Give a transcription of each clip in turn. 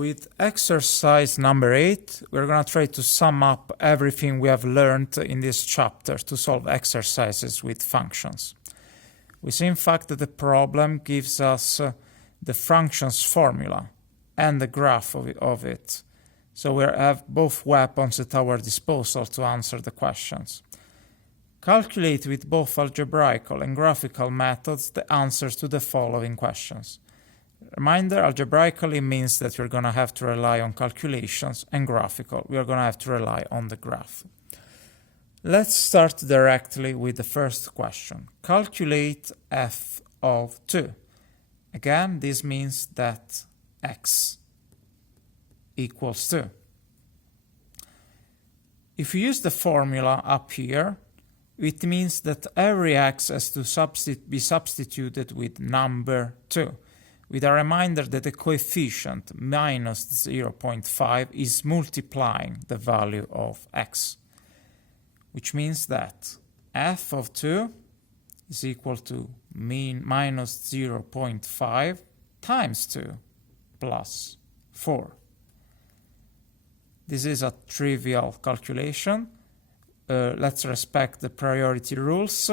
With exercise number 8, we're going to try to sum up everything we have learned in this chapter to solve exercises with functions. We see in fact that the problem gives us the function's formula and the graph of it. So we have both weapons at our disposal to answer the questions. Calculate with both algebraical and graphical methods the answers to the following questions. Reminder, algebraically means that we're going to have to rely on calculations, and graphical, we are going to have to rely on the graph. Let's start directly with the first question. Calculate f of 2. Again, this means that x equals 2. If you use the formula up here, it means that every x has to be substituted with number 2. With a reminder that the coefficient minus 0.5 is multiplying the value of x, which means that f of 2 is equal to minus 0.5 times 2 plus 4. This is a trivial calculation. Let's respect the priority rules.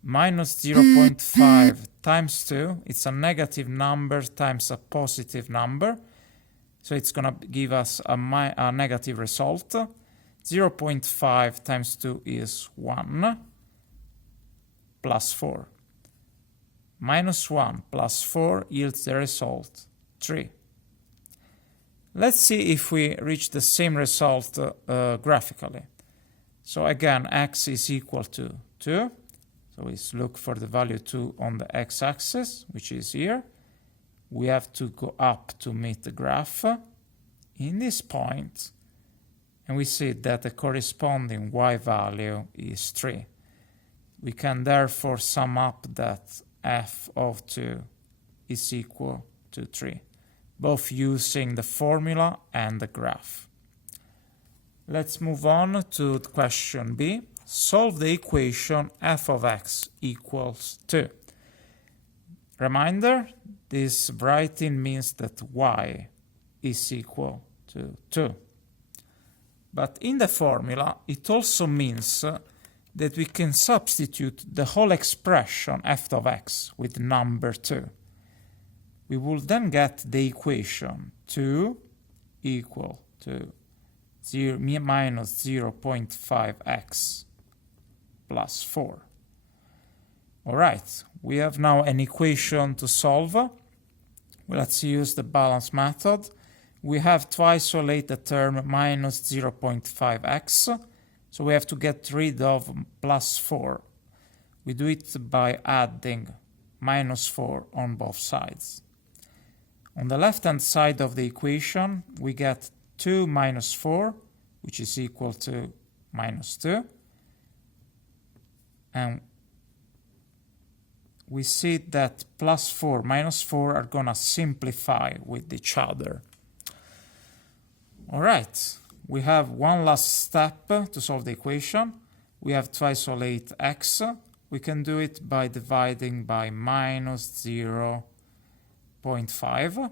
Minus 0.5 times 2, it's a negative number times a positive number. So it's going to give us a negative result. 0.5 times 2 is 1 plus 4. Minus 1 plus 4 yields the result 3. Let's see if we reach the same result graphically. So again, x is equal to 2. So we look for the value 2 on the x-axis, which is here. We have to go up to meet the graph in this point, and we see that the corresponding y value is 3. We can therefore sum up that f of 2 is equal to 3, both using the formula and the graph. Let's move on to question B. Solve the equation f of x equals 2. Reminder, this writing means that y is equal to 2. But in the formula, it also means that we can substitute the whole expression f of x with number 2. We will then get the equation 2 equal to minus 0.5x plus 4. Alright, we have now an equation to solve. Let's use the balance method. We have to isolate the term minus 0.5x, so we have to get rid of plus 4. We do it by adding minus 4 on both sides. On the left-hand side of the equation, we get 2 minus 4, which is equal to minus 2. And we see that plus 4, minus 4 are going to simplify with each other. All right, we have one last step to solve the equation. We have to isolate x. We can do it by dividing by minus 0.5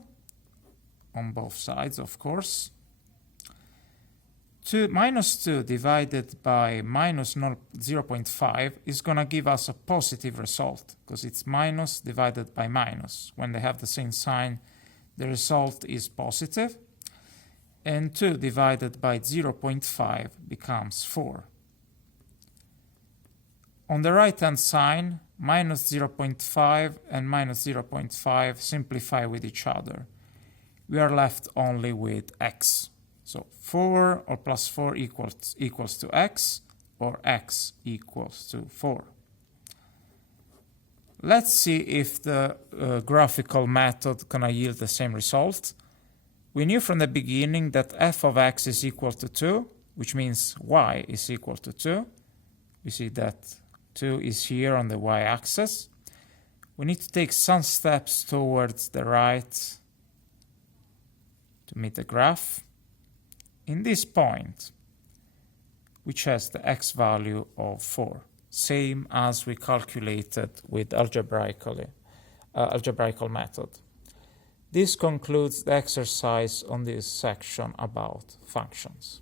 on both sides, of course. Minus 2 divided by minus 0.5 is going to give us a positive result, because it's minus divided by minus. When they have the same sign, the result is positive. And 2 divided by 0.5 becomes 4. On the right-hand side, minus 0.5 and minus 0.5 simplify with each other. We are left only with x. So 4 or plus 4 equals to x, or x equals to 4. Let's see if the graphical method can yield the same result. We knew from the beginning that f of x is equal to 2, which means y is equal to 2. We see that 2 is here on the y-axis. We need to take some steps towards the right to meet the graph. In this point, which has the x value of 4, same as we calculated with algebraical method. This concludes the exercise on this section about functions.